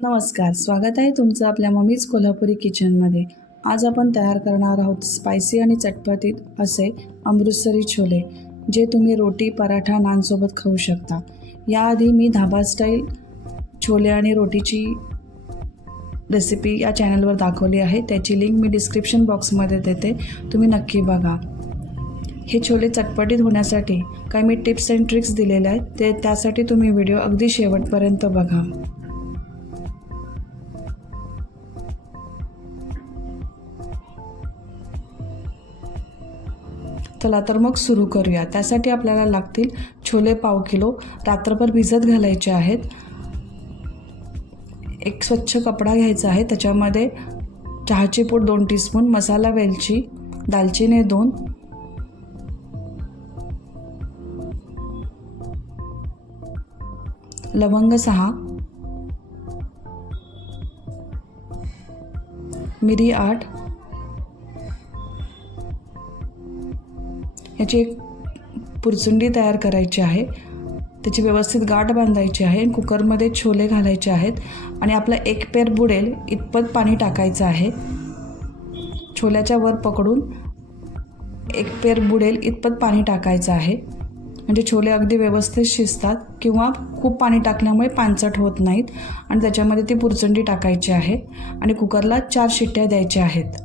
नमस्कार, स्वागत आहे तुमचं आपल्या मम्मीज कोल्हापुरी किचनमध्ये। आज आपण तयार करणार आहोत स्पायसी आणि चटपटीत असे अमृतसरी छोले, जे तुम्ही रोटी, पराठा, नानसोबत खाऊ शकता। याआधी मी धाबा स्टाईल छोले आणि रोटीची रेसिपी या चॅनलवर दाखवली आहे, त्याची लिंक मी डिस्क्रिप्शन बॉक्समध्ये देते, तुम्ही नक्की बघा। हे छोले चटपटीत होण्यासाठी काही मी टिप्स अँड ट्रिक्स दिलेल्या आहेत, त्यासाठी तुम्ही व्हिडिओ अगदी शेवटपर्यंत बघा। चला तर मग सुरू करूया। त्यासाठी आपल्याला लागतील छोले पाव किलो रात्रभर भिजत घालायचे आहेत। एक स्वच्छ कपडा घ्यायचा आहे, त्याच्यामध्ये चहाची पूड 2 टीस्पून, मसाला वेलची, दालचिनी 2, लवंग 6, मिरी 8, याची एक पुरचुंडी तयार करायची आहे, त्याची व्यवस्थित गाठ बांधायची आहे। कुकरमध्ये छोले घालायचे आहेत आणि आपला एक पेर बुडेल इतपत पाणी टाकायचं आहे। छोल्याच्या वर पकडून एक पेर बुडेल इतपत पाणी टाकायचं आहे, म्हणजे छोले अगदी व्यवस्थित शिजतात किंवा खूप पाणी टाकल्यामुळे पानचट होत नाहीत। आणि त्याच्यामध्ये ती पुरचुंडी टाकायची आहे आणि कुकरला 4 शिट्ट्या द्यायच्या आहेत।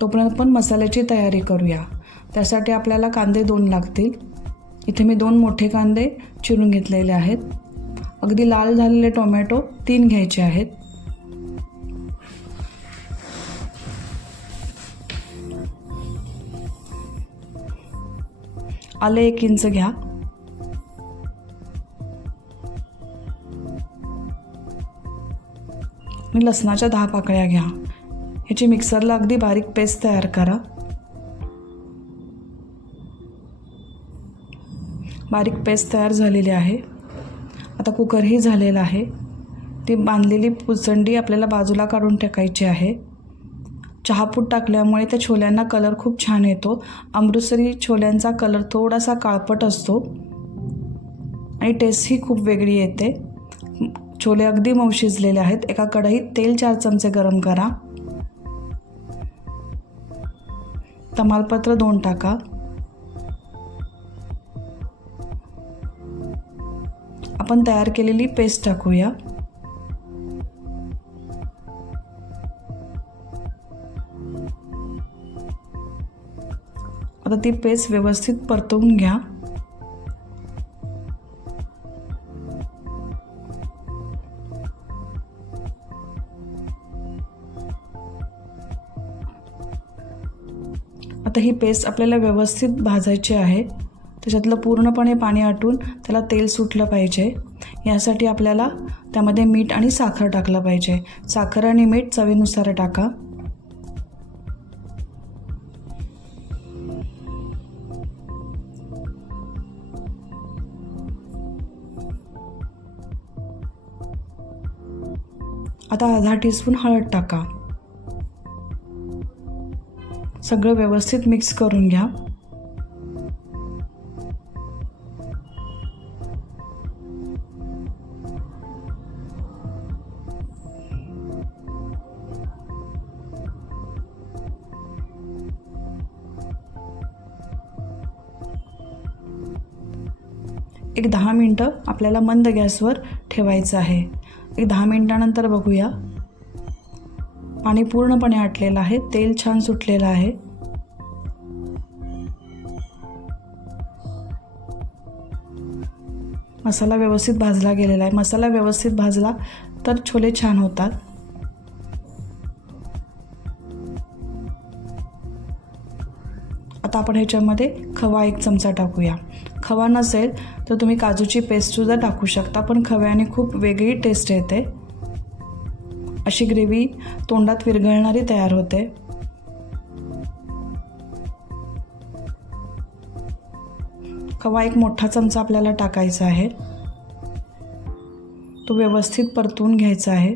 तोपर्यंत आपण मसाल्याची तयारी करूया। त्यासाठी आपल्याला कांदे 2 लागतील। इथे मी 2 मोठे कांदे चिरून घेतलेले आहेत। अगदी लाल झालेले टोमॅटो 3 घ्यायचे आहेत। आलं 1 इंच घ्या। आणि लसणाच्या 10 पाकळ्या घ्या। ह्याची मिक्सरला अगदी बारीक पेस्ट तयार करा। बारीक पेस्ट तयार झालेली आहे। आता कुकरही झालेला आहे। ती बांधलेली पुरचुंडी आपल्याला बाजूला काढून टाकायची आहे। चहापूड टाकल्यामुळे त्या छोल्यांना कलर खूप छान येतो। अमृतसरी छोल्यांचा कलर थोडासा काळपट असतो आणि टेस्टही खूप वेगळी येते। छोले अगदी मऊ शिजलेले आहेत। एका कढईत तेल 4 चमचे गरम करा। तमालपत्र 2 टाका। आपण तयार केलेली पेस्ट टाकूया। आता ती पेस्ट व्यवस्थित परतवून घ्या। आता ही पेस्ट आपल्याला व्यवस्थित भाजायची आहे। त्याच्यातलं पूर्णपणे पाणी आटून त्याला तेल सुटलं पाहिजे। यासाठी आपल्याला त्यामध्ये मीठ आणि साखर टाकलं पाहिजे। साखर आणि मीठ चवीनुसार टाका। आता अर्धा टीस्पून हळद टाका। सगळं व्यवस्थित मिक्स करून घ्या। एक 10 मिनिटं आपल्याला मंद गॅसवर ठेवायचं आहे। एक 10 मिनिटानंतर बघूया। पाणी पूर्णपणे आटलेलं आहे, तेल छान सुटलेलं आहे। मसाला व्यवस्थित भाजला गेलेला आहे। मसाला व्यवस्थित भाजला तर छोले छान होतात। आता आपण ह्याच्यामध्ये खवा 1 चमचा टाकूया। खवा नसेल तर तुम्ही काजूची पेस्टसुद्धा टाकू शकता, पण खव्याने खूप वेगळी टेस्ट येते। अशी ग्रेव्ही तोंडात विरघळणारी तयार होते। खवा 1 मोठा चमचा आपल्याला टाकायचा आहे। तो व्यवस्थित परतून घ्यायचा आहे।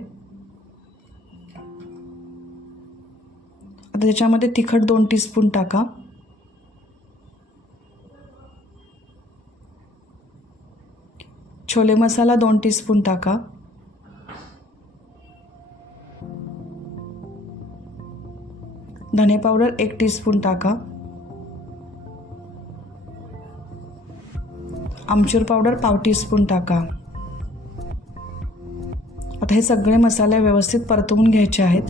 आता त्याच्यामध्ये तिखट 2 टीस्पून टाका। छोले मसाला 2 टीस्पून टाका। धने पावडर 1 टीस्पून टाका, आमचूर पावडर पाव टीस्पून टाका। आता हे सगळे मसाले व्यवस्थित परतवून घ्यायचे आहेत।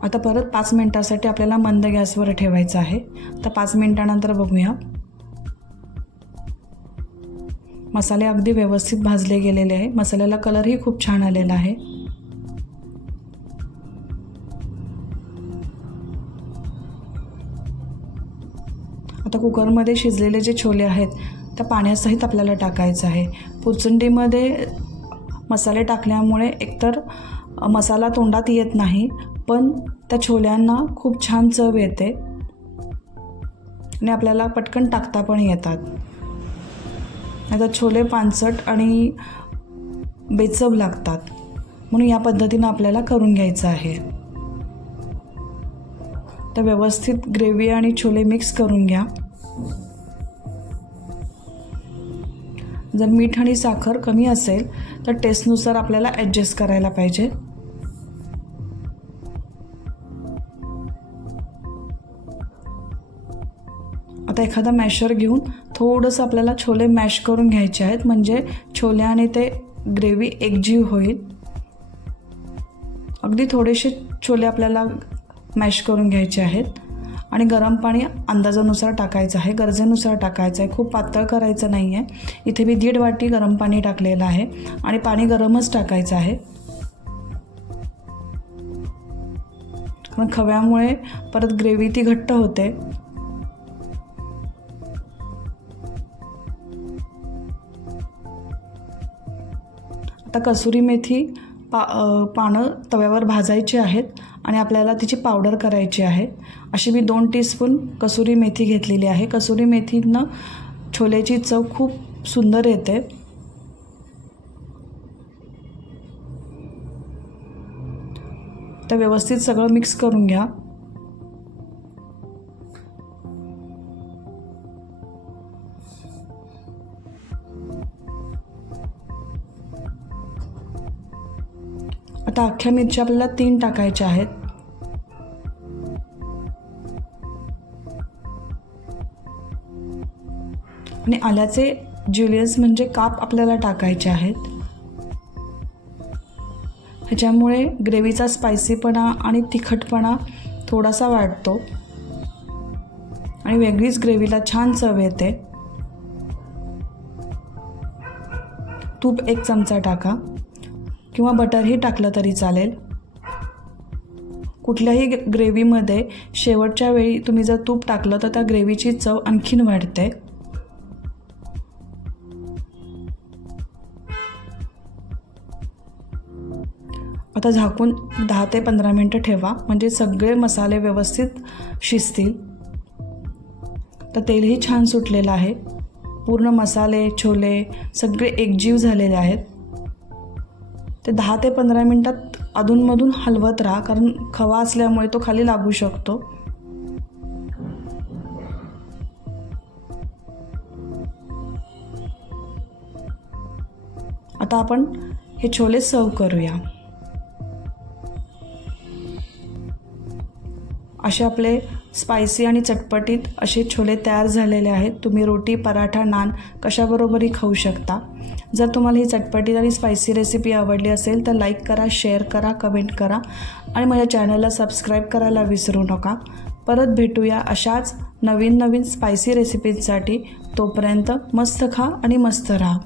आता परत 5 मिनिटांसाठी आपल्याला मंद गॅसवर ठेवायचं आहे। तर 5 मिनिटांनंतर बघूया, मसाले अगदी व्यवस्थित भाजले गेलेले आहे। मसाल्याला कलरही खूप छान आलेला आहे। आता कुकरमध्ये शिजलेले जे छोले आहेत त्या पाण्यासहित आपल्याला टाकायचं आहे। पुरचंडीमध्ये मसाले टाकल्यामुळे एकतर मसाला तोंडात येत नाही, पण त्या छोल्यांना खूप छान चव येते आणि आपल्याला पटकन टाकता पण येतात। आता छोले पांचट आणि बेचव लागतात, म्हणून या पद्धतीनं आपल्याला करून घ्यायचं आहे। तर व्यवस्थित ग्रेव्ही आणि छोले मिक्स करून घ्या। जर मीठ आणि साखर कमी असेल तर टेस्टनुसार आपल्याला ॲडजस्ट करायला पाहिजे। आता एखादा मॅशर घेऊन थोडंसं आपल्याला छोले मॅश करून घ्यायचे आहेत, म्हणजे छोल्याने ते ग्रेव्ही एकजीव होईल। अगदी थोडेसे छोले आपल्याला मॅश करून घ्यायचे आहेत आणि गरम पाणी अंदाजानुसार टाकायचं आहे, गरजेनुसार टाकायचं आहे। खूप पातळ करायचं नाही आहे। इथे मी 1.5 वाटी गरम पाणी टाकलेलं आहे आणि पाणी गरमच टाकायचं आहे, कारण खव्यामुळे परत ग्रेव्ही ती घट्ट होते। आता कसुरी मेथी पानं तव्यावर भाजायची आहेत आणि आपल्याला तिची पावडर करायची आहे। अशी मी 2 टीस्पून कसुरी मेथी घेतलेली आहे। कसुरी मेथीनं छोलेची चव खूप सुंदर येते। तर व्यवस्थित सगळं मिक्स करून घ्या। आता अख्ख्या मिरच्या आपल्याला 3 टाकायच्या आहेत आणि आल्याचे ज्युलियन्स म्हणजे काप आपल्याला टाकायचे आहेत। ह्याच्यामुळे ग्रेव्हीचा स्पायसीपणा आणि तिखटपणा थोडासा वाढतो आणि वेगळीच ग्रेव्हीला छान चव येते। तूप 1 चमचा टाका किंवा बटरही टाकलं तरी चालेल। कुठल्याही ग्रेव्हीमध्ये शेवटच्या वेळी तुम्ही जर तूप टाकलं तर त्या ग्रेव्हीची चव आणखीन वाढते। आता झाकून 10 ते 15 मिनिटं ठेवा, म्हणजे सगळे मसाले व्यवस्थित शिजतील। तर तेलही छान सुटलेलं आहे, पूर्ण मसाले छोले सगळे एकजीव झालेले आहेत। ते 10 ते 15 मिनिटात अधूनमधून हलवत राहा, कारण खवा असल्यामुळे तो खाली लागू शकतो। आता आपण हे छोले सर्व करूया। असे आपले स्पायसी आणि चटपटीत असे छोले तयार झालेले आहेत। तुम्ही रोटी, पराठा, नान कशाबरोबरही खाऊ शकता। जर तुम्हाला ही चटपटीत आणि स्पायसी रेसिपी आवडली असेल तर लाईक करा, शेअर करा, कमेंट करा आणि माझ्या चॅनलला सबस्क्राईब करायला विसरू नका। परत भेटूया अशाच नवीन स्पायसी रेसिपींसाठी। तोपर्यंत मस्त खा आणि मस्त राहा।